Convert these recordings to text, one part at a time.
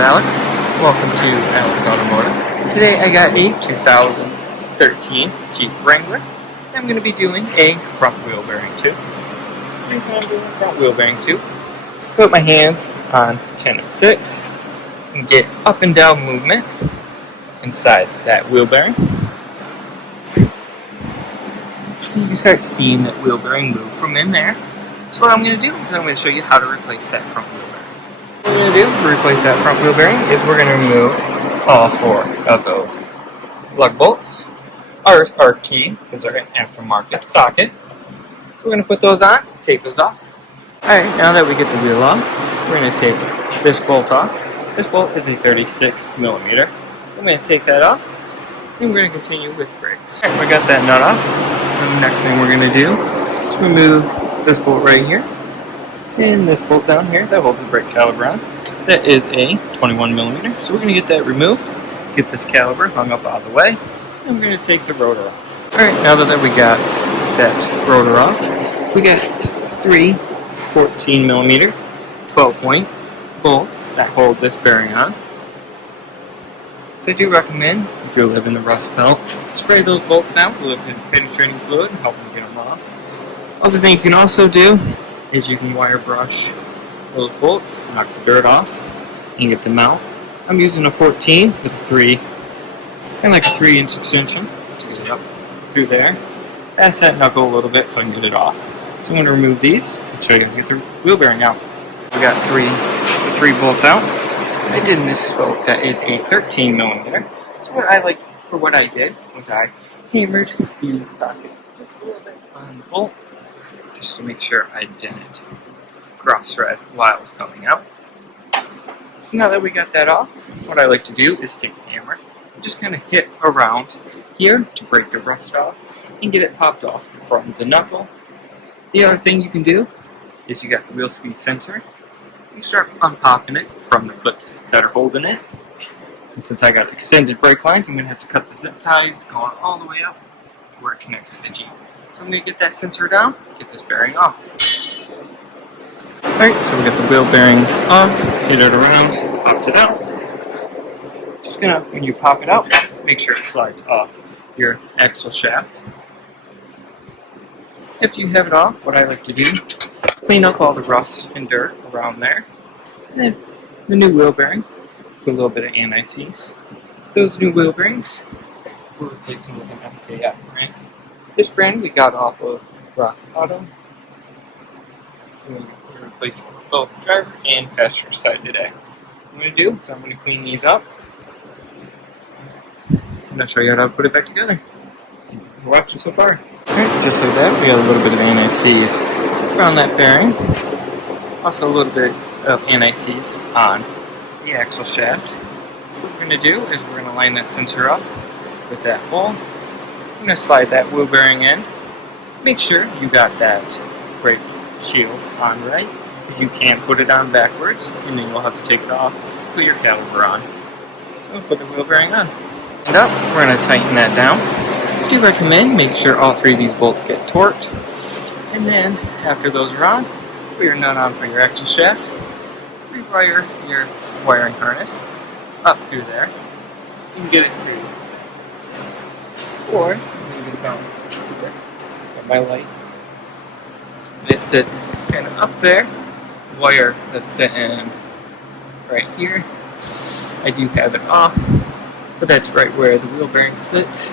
Alex. Welcome to Alex Automotive. Today I got a 2013 Jeep Wrangler. I'm going to be doing a front wheel bearing too. The reason I'm doing front wheel bearing too is to put my hands on 10 and 6 and get up and down movement inside that wheel bearing. You can start seeing that wheel bearing move from in there. So what I'm going to do is I'm going to show you how to replace that front wheel bearing. What we're going to do to replace that front wheel bearing is we're going to remove all 4 of those lug bolts. Ours are key because they're an aftermarket socket. So we're going to put those on, take those off. Alright, now that we get the wheel off, we're going to take this bolt off. This bolt is a 36 millimeter. So I'm going to take that off and we're going to continue with brakes. Alright, we got that nut off. And the next thing we're going to do is remove this bolt right here and this bolt down here that holds the brake caliper on. That is a 21 millimeter. So we're going to get that removed, get this caliper hung up out of the way, and we're going to take the rotor off. Alright, now that we got that rotor off, we got 3 14 millimeter 12-point bolts that hold this bearing on. So I do recommend, if you live in the rust belt, spray those bolts down with a little bit of penetrating fluid and help them get them off. Other thing you can also do is you can wire brush those bolts, knock the dirt off, and get them out. I'm using a 14 with a 3, kind of like a 3-inch extension to get it up through there. Pass that knuckle a little bit so I can get it off. So I'm going to remove these and show you how to get the wheel bearing out. We got the 3 bolts out. I did misspoke. That is a 13 millimeter. So what I did was I hammered the socket just a little bit on the bolt, just to make sure I didn't cross thread while it was coming out. So now that we got that off, what I like to do is take a hammer and just kind of hit around here to break the rust off and get it popped off from the knuckle. The other thing you can do is you got the wheel speed sensor. You start unpopping it from the clips that are holding it. And since I got extended brake lines, I'm going to have to cut the zip ties going all the way up to where it connects to the Jeep. So I'm going to get that sensor down, get this bearing off. Alright, so we got the wheel bearing off, hit it around, popped it out. Just going to, when you pop it out, make sure it slides off your axle shaft. After you have it off, what I like to do is clean up all the rust and dirt around there. And then the new wheel bearing, put a little bit of anti-seize. Those new wheel bearings, we're replacing with an SKF brand. This brand we got off of RockAuto. We're replacing both driver and passenger side today. What I'm going to do is I'm going to clean these up. And I'll show you how to put it back together. Thank you for watching so far. Alright, just like that, we got a little bit of anti-seize around that bearing. Also a little bit of anti-seize on the axle shaft. So what we're going to do is we're going to line that sensor up with that hole. I'm going to slide that wheel bearing in. Make sure you got that brake shield on right, because you can't put it on backwards, and then you'll have to take it off, put your caliper on. So we'll put the wheel bearing on. And up, we're going to tighten that down. I do recommend make sure all 3 of these bolts get torqued. And then, after those are on, put your nut on for your axle shaft. Rewire your wiring harness up through there. You can get it through. Or, you can get it down here at my light. It sits kind of up there. The wire that's sitting right here. I do have it off, but that's right where the wheel bearing sits.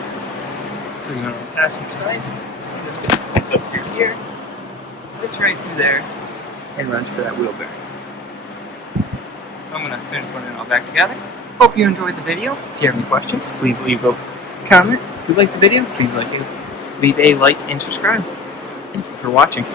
So you go on the passenger side. You see this piece comes up through here, sits right through there, and runs for that wheel bearing. So I'm going to finish putting it all back together. Hope you enjoyed the video. If you have any questions, please leave a comment. If you liked the video, please leave a like and subscribe. Thank you for watching.